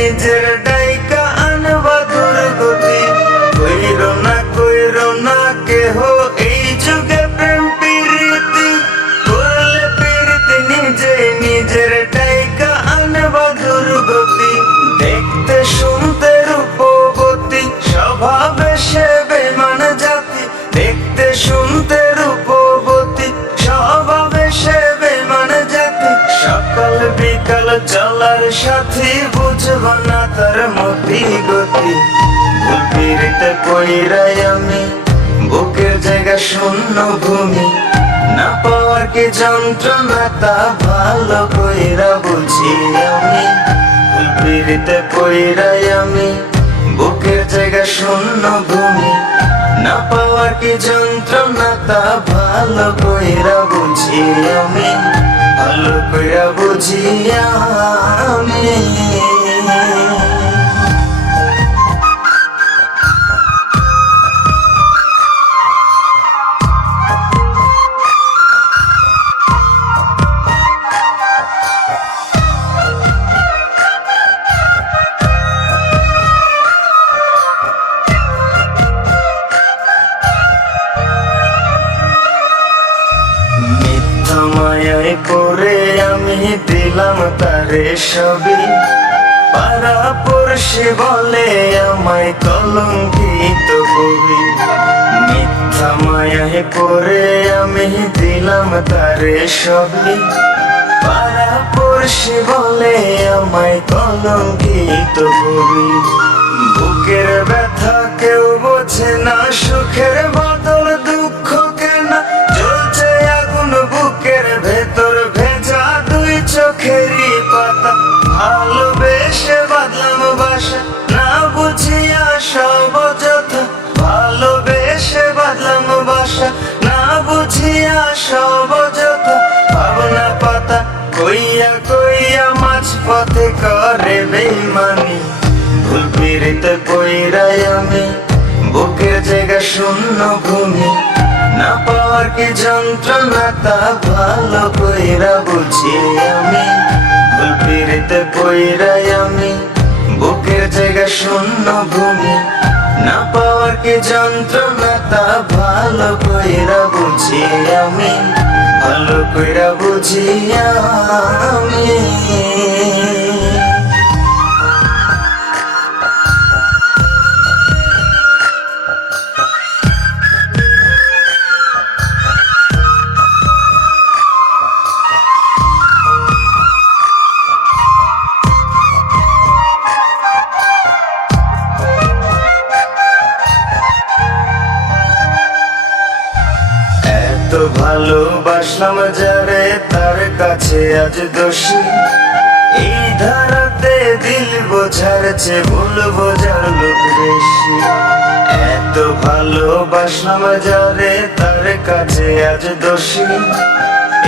নিজের ডাইকা আনবা দুর্গতি। কইরো না কেহ এই যুগে প্রেম প্রীতি, করলে প্রীতি নিজের ডাইকা আনবা দুর্গতি। দেখতে শুনতে রূপবতী, স্বভাবে সে বেমান জাতি। দেখতে শুনতে রূপবতী, স্বভাবে সে বেমান জাতি। সকাল বিকাল চলার সাথী, বুঝবা না তার মতি গতি। ভুল পিড়িতে পইরাই আমি, বুকের জায়গা শূন্য ভূমি। না পাওয়ার কি যন্ত্রণা তা ভালো কইরা বুঝি আমি। ভুল পিড়িতে পইরাই আমি, বুকের জায়গা শূন্য ভূমি। না পাওয়ার কি যন্ত্রণা তা ভালো কইরা বুঝি আমি। ভালো কইরা বুঝি আমি। মায়ায় পড়ে আমি দিলাম তারে সবই। পাড়া পড়শি বলে আমায় কলঙ্কিত কবি। মিথ্যা মায়ায় পড়ে আমি দিলাম তারে সবই। পাড়া পড়শি বলে আমায় কলঙ্কিত কবি। বুকের ব্যথা কেউ বোঝে না, সুখের বদল দুঃখ কেন। জ্বলছে আগুন বুকের ভেতর, ভেজা দুই চোখেরই পাতা। ভালোবেসে বাঁধলাম বাসা, না বুঝিয়া সব অযথা। ভালোবেসে বাঁধলাম বাসা, না বুঝিয়া সব অযথা। ভাবনা পাতা কইয়া মাঝ পথে করে বেইমানি। ভুল পিড়িতে পইরাই আমি, বুকের জায়গা শূন্য ভূমি। না পাওয়ার কি যন্ত্রণা তা ভালো কইরা বুঝি আমি। ভুল পিড়িতে পইরাই আমি, বুকের জায়গা শূন্য ভূমি। না পাওয়ার কি যন্ত্রণা তা ভালো কইরা বুঝি আমি। ভালো কইরা বুঝি আমি। এত ভালোবাসলাম যারে, তার কাছে আজ দোষী। এই ধারাতে দিল বোঝার চেয়ে ভুল বোঝার লোক বেশি। এত ভালোবাসলাম যারে, তার কাছে আজ দোষী।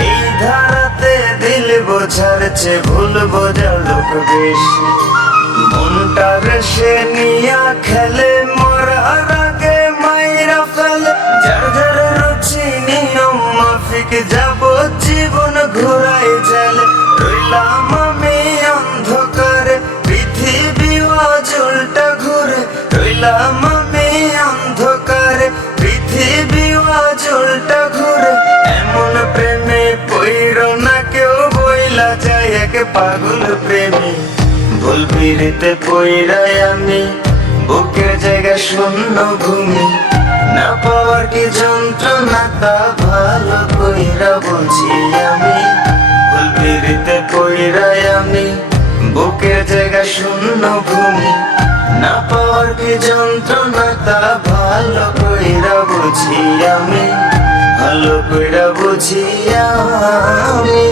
এই ধারাতে দিল বোঝার চেয়ে ভুল বোঝার লোক বেশি। মনটার সে নিয়া খেলে, মরার আগে মাইরা ফেলে। যার যার রুচি নিয়ম মাফিক, যাব জীবন ঘুরাই জেলে। রইলাম আমি অন্ধকারে, পৃথিবী আজ উল্টা ঘুরে। রইলাম আমি অন্ধকারে, পৃথিবী আজ উল্টা ঘুরে। এমন প্রেমে পইরো না কেউ, বইলা যায় এক পাগল প্রেমী। ভুল পিড়িতে পইরাই আমি, বুকের জায়গা শূন্য ভূমি। না পাওয়ার কি যন্ত্রণা তা ভালো কইরা বুঝি আমি। ভুল পিড়িতে পইরাই আমি, বুকের জায়গা শূন্য ভূমি। না পাওয়ার কি যন্ত্রণা তা ভালো কইরা বুঝি আমি। ভালো কইরা বুঝি আমি।